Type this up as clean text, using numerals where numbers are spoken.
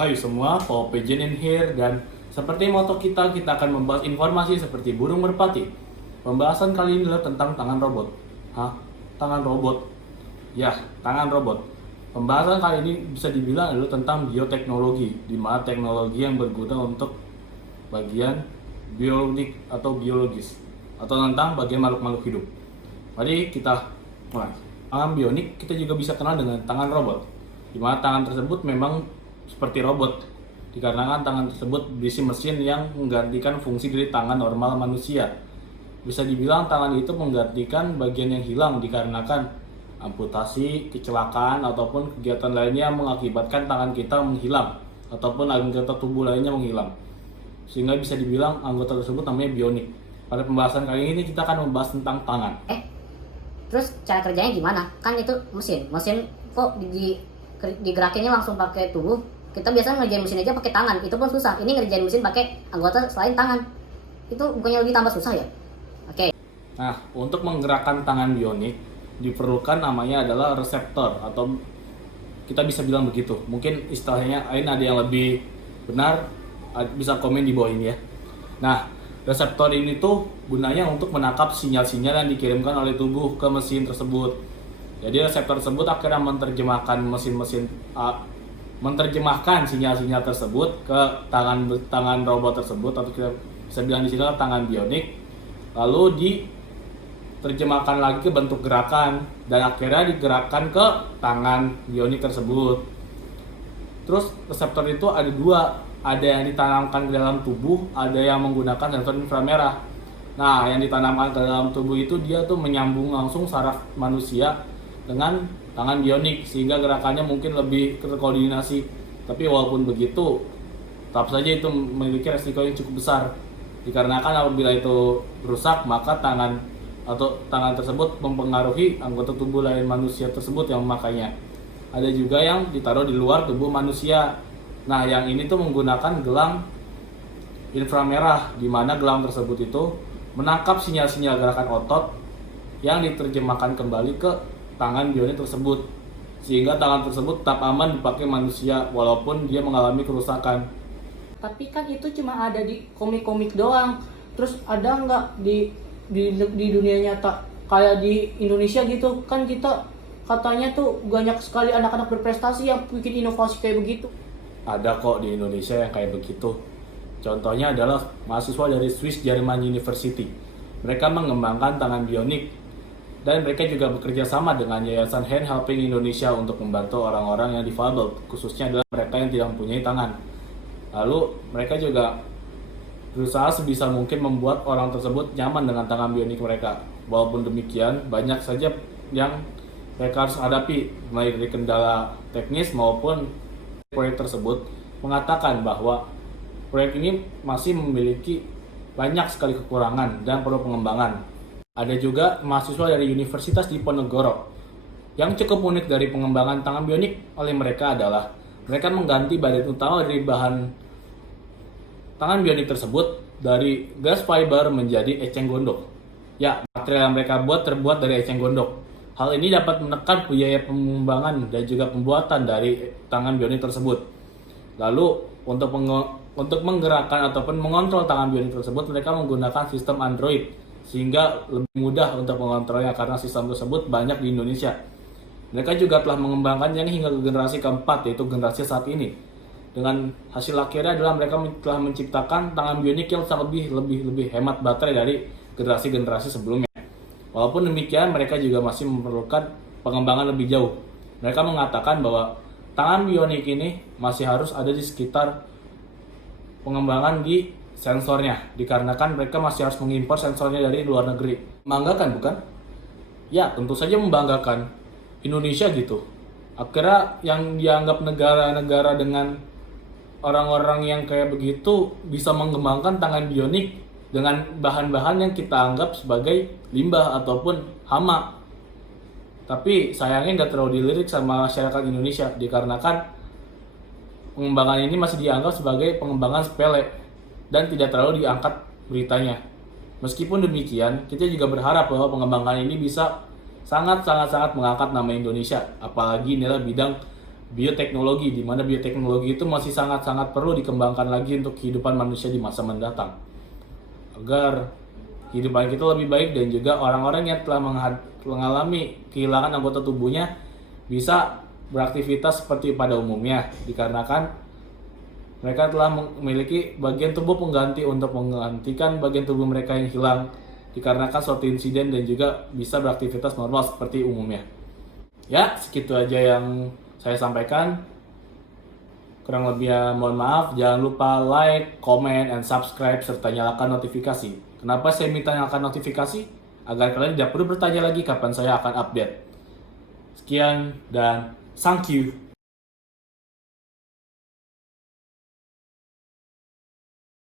Hai semua, Pao Pejen in here dan seperti moto kita akan membahas informasi seperti burung merpati. Pembahasan kali ini adalah tentang tangan robot. Hah? Tangan robot? Ya, tangan robot. Pembahasan kali ini bisa dibilang adalah tentang bioteknologi, di mana teknologi yang berguna untuk bagian biologi atau biologis, atau tentang bagian makhluk-makhluk hidup. Mari kita mulai. Tangan bionik kita juga bisa kenal dengan tangan robot, di mana tangan tersebut memang seperti robot, dikarenakan tangan tersebut berisi mesin yang menggantikan fungsi dari tangan normal manusia. Bisa dibilang tangan itu menggantikan bagian yang hilang dikarenakan amputasi, kecelakaan, ataupun kegiatan lainnya yang mengakibatkan tangan kita menghilang, ataupun anggota tubuh lainnya menghilang. Sehingga bisa dibilang anggota tersebut namanya bionik. Pada pembahasan kali ini kita akan membahas tentang tangan. Terus cara kerjanya gimana? Kan itu mesin kok digerakinnya langsung pakai tubuh. Kita biasanya ngerjain mesin aja pakai tangan, itu pun susah. Ini ngerjain mesin pakai anggota selain tangan, itu bukannya lebih tambah susah ya? Oke. Nah, untuk menggerakkan tangan bionik diperlukan namanya adalah reseptor, atau kita bisa bilang begitu. Mungkin istilahnya lain ada yang lebih benar, bisa komen di bawah ini ya. Nah, reseptor ini tuh gunanya untuk menangkap sinyal-sinyal yang dikirimkan oleh tubuh ke mesin tersebut. Jadi reseptor tersebut akhirnya menerjemahkan sinyal-sinyal tersebut ke tangan robot tersebut, atau kita bisa bilang di sini tangan bionik. Lalu diterjemahkan lagi ke bentuk gerakan dan akhirnya digerakkan ke tangan bionik tersebut. Terus reseptor itu ada dua, ada yang ditanamkan ke dalam tubuh, ada yang menggunakan sensor inframerah. Nah, yang ditanamkan ke dalam tubuh itu dia tuh menyambung langsung saraf manusia dengan tangan bionik, sehingga gerakannya mungkin lebih terkoordinasi. Tapi walaupun begitu, tetap saja itu memiliki resiko yang cukup besar, dikarenakan apabila itu rusak maka tangan tersebut mempengaruhi anggota tubuh lain manusia tersebut yang memakainya. Ada juga yang ditaruh di luar tubuh manusia. Nah, yang ini tuh menggunakan gelang inframerah, di mana gelang tersebut itu menangkap sinyal-sinyal gerakan otot yang diterjemahkan kembali ke tangan bionik tersebut, sehingga tangan tersebut tetap aman dipakai manusia walaupun dia mengalami kerusakan. Tapi kan itu cuma ada di komik-komik doang. Terus ada nggak di dunia nyata kayak di Indonesia gitu? Kan kita katanya tuh banyak sekali anak-anak berprestasi yang bikin inovasi kayak begitu. Ada kok di Indonesia yang kayak begitu. Contohnya adalah mahasiswa dari Swiss German University. Mereka mengembangkan tangan bionik dan mereka juga bekerja sama dengan Yayasan Hand Helping Indonesia untuk membantu orang-orang yang difabel, khususnya adalah mereka yang tidak mempunyai tangan. Lalu mereka juga berusaha sebisa mungkin membuat orang tersebut nyaman dengan tangan bionik mereka. Walaupun demikian, banyak saja yang mereka harus hadapi, mulai dari kendala teknis maupun proyek tersebut mengatakan bahwa proyek ini masih memiliki banyak sekali kekurangan dan perlu pengembangan. Ada juga mahasiswa dari Universitas Diponegoro. Yang cukup unik dari pengembangan tangan bionik oleh mereka adalah mereka mengganti badan utama dari bahan tangan bionik tersebut dari glass fiber menjadi eceng gondok. Ya, material yang mereka buat terbuat dari eceng gondok. Hal ini dapat menekan biaya pengembangan dan juga pembuatan dari tangan bionik tersebut. Lalu untuk menggerakkan ataupun mengontrol tangan bionik tersebut, mereka menggunakan sistem Android, sehingga lebih mudah untuk mengontrolnya karena sistem tersebut banyak di Indonesia. Mereka juga telah mengembangkannya hingga ke generasi keempat, yaitu generasi saat ini. Dengan hasil akhirnya adalah mereka telah menciptakan tangan bionik yang sangat lebih hemat baterai dari generasi-generasi sebelumnya. Walaupun demikian, mereka juga masih memerlukan pengembangan lebih jauh. Mereka mengatakan bahwa tangan bionik ini masih harus ada di sekitar pengembangan di sensornya, dikarenakan mereka masih harus mengimpor sensornya dari luar negeri. Membanggakan bukan? Ya, tentu saja membanggakan. Indonesia gitu. Akhirnya yang dianggap negara-negara dengan orang-orang yang kayak begitu bisa mengembangkan tangan bionik dengan bahan-bahan yang kita anggap sebagai limbah ataupun hama. Tapi sayangnya nggak terlalu dilirik sama masyarakat Indonesia, dikarenakan pengembangan ini masih dianggap sebagai pengembangan sepele dan tidak terlalu diangkat beritanya. Meskipun demikian, kita juga berharap bahwa pengembangan ini bisa sangat mengangkat nama Indonesia, apalagi inilah bidang bioteknologi, di mana bioteknologi itu masih sangat-sangat perlu dikembangkan lagi untuk kehidupan manusia di masa mendatang. Agar kehidupan kita lebih baik dan juga orang-orang yang telah mengalami kehilangan anggota tubuhnya bisa beraktivitas seperti pada umumnya, dikarenakan mereka telah memiliki bagian tubuh pengganti untuk menggantikan bagian tubuh mereka yang hilang dikarenakan suatu insiden, dan juga bisa beraktivitas normal seperti umumnya. Ya, segitu aja yang saya sampaikan. Kurang lebih mohon maaf. Jangan lupa like, comment, and subscribe serta nyalakan notifikasi. Kenapa saya minta nyalakan notifikasi? Agar kalian tidak perlu bertanya lagi kapan saya akan update. Sekian dan thank you.